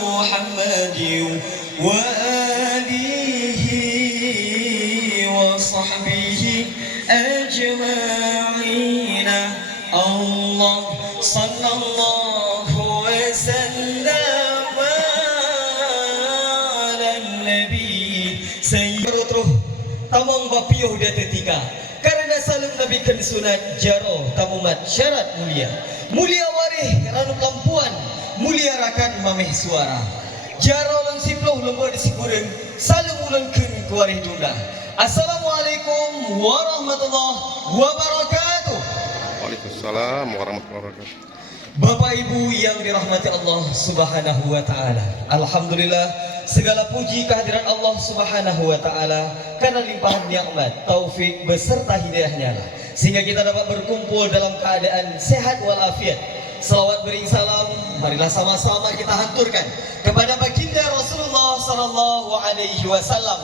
محمد وآله وصحبه أجمعين. الله صلى الله وسلم على النبي سيد tamang bapio dia tetika karena saling nabikan sunat jaro tamumat syarat mulia warih ranu lampuan mulia rakan mameh suara jaro lang siploh lembo disigureng saling ulangkeun ku warih dunda. Assalamualaikum warahmatullahi wabarakatuh. Waalaikumsalam warahmatullahi wabarakatuh. Bapak Ibu yang dirahmati Allah Subhanahu wa taala. Alhamdulillah segala puji kehadiran Allah Subhanahu wa taala karena limpahan nikmat, taufik beserta hidayahnya sehingga kita dapat berkumpul dalam keadaan sehat walafiat. Salawat bering salam marilah sama-sama kita haturkan kepada baginda Rasulullah sallallahu alaihi wasallam.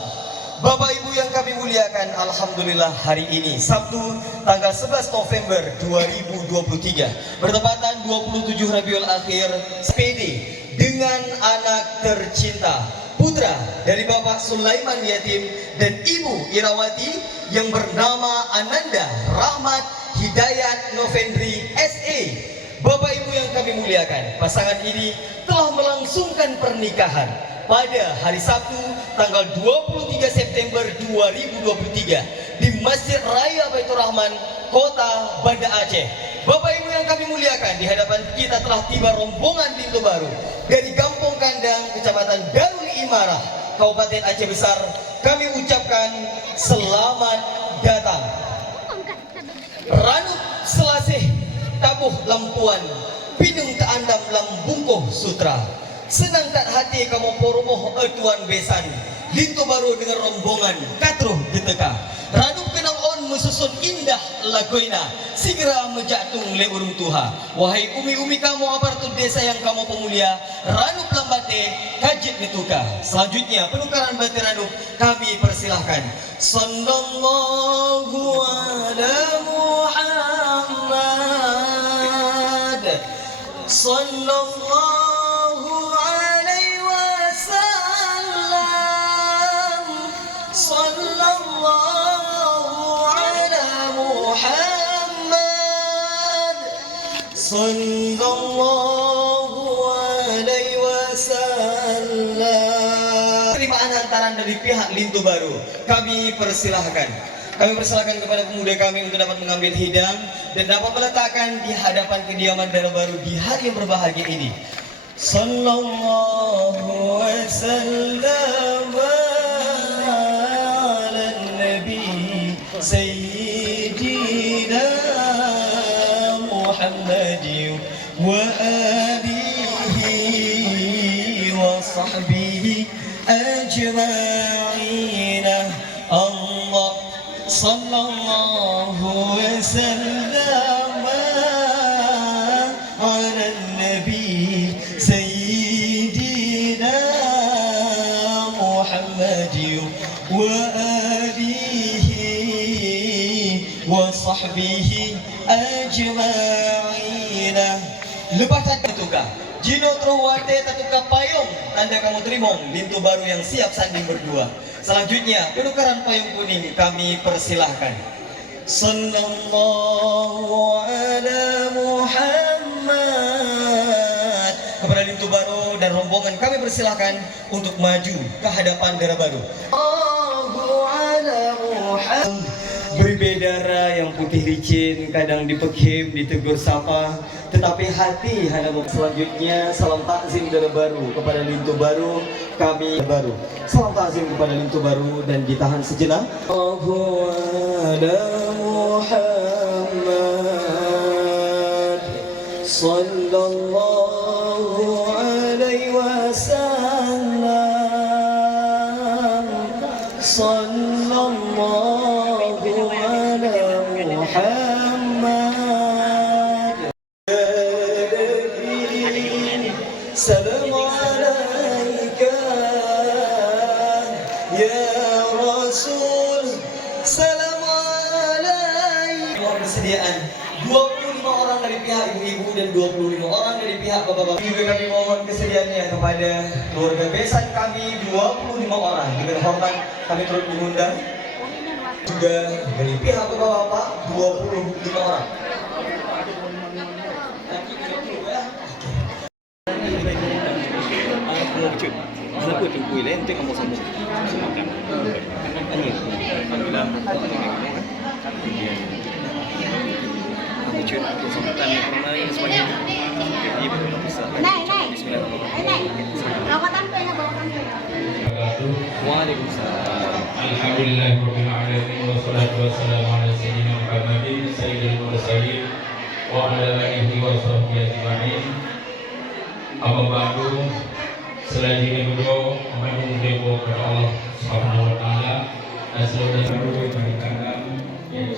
Bapak Ibu yang kami muliakan, alhamdulillah hari ini Sabtu tanggal 11 November 2023 bertepatan 27 Rabiul Akhir SPD dengan anak tercinta putra dari Bapak Sulaiman Yatim dan Ibu Irawati yang bernama Ananda Rahmat Hidayat Novendri SE. Bapak Ibu yang kami muliakan, pasangan ini telah melangsungkan pernikahan pada hari Sabtu tanggal 23 September 2023 di Masjid Raya Baitur Rahman, Kota Banda Aceh. Bapak Ibu yang kami muliakan, di hadapan kita telah tiba rombongan pintu baru dari Kampung Kandang, Kecamatan Darul Imarah, Kabupaten Aceh Besar. Kami ucapkan selamat datang. Ranut Selasih tabuh lampuan, pinung keandam lambungkoh sutra. Senang tak hati kamu poromoh tuan besan lintu baru dengan rombongan katruh diteka radup kenang on mesusun indah lagoina segera menjatung le urung tuha. Wahai umi-umi kamu apartu desa yang kamu pemulia radup lambate kajit nituka. Selanjutnya penukaran bate radup kami persilahkan. Sallallahu ala Muhammad sallallahu sallallahu alaihi wasallam. Terimaan hantaran dari pihak Lintu Baru kami persilahkan. Kami persilahkan kepada pemuda kami untuk dapat mengambil hidang dan dapat meletakkan di hadapan kediaman Dara Baru di hari yang berbahagia ini. Sallallahu wasallam ala nabi sayyidina Muhammad wa alihi wa sahbihi ajma'in. Allah sallallahu wa sallam ala nabi sayyidina Muhammad wa alihi wa sahbihi ajma'in. Lepas tatuka Jino Truwate tatuka payung tanda kamu terimong Lintu Baru yang siap sanding berdua. Selanjutnya penukaran payung kuning kami persilahkan. Sallallahu ala Muhammad. Kepada Lintu Baru dan rombongan kami persilahkan untuk maju ke hadapan Dara Baru. Allahu ala Muhammad. Berbeda yang putih licin, kadang dipekim, ditegur sapa, tetapi hati hadap. Selanjutnya salam takzim Dara Baru kepada Lintu Baru kami baru. Salam takzim kepada Lintu Baru dan ditahan sejenak. Allahu ala Muhammad sallallahu alaihi wasallam sallallahu Muhammad. Salam alaika ya Rasul. Salam alaika. Persediaan 25 orang dari pihak ibu-ibu dan 25 orang dari pihak pihak bapak-bapak juga kami mohon kesediaannya kepada keluarga besan kami 25 orang. Dengan hormat kami turut mengundang juga dari pihak bapak-bapak 25 orang. Kenapa tu kuih lain tu kamu sambung semakan? Ini alhamdulillah. Aku cuba kesempatan yang kemarin sebagai jadi belum bisa. Bismillahirrahmanirrahim. Bawa tampil ya, bawa tampil. Waalaikumsalam. Alhamdulillahirabbil alamin wassalatu wassalamu ala sayyidina Muhammadin sayyidil mursalin wa ala alihi wa sahbihi ajma'in. Amma ba'du. Selanjutnya beliau memohon kepada Allah Subhanahu wa taala dan seluruh yang berkenan yang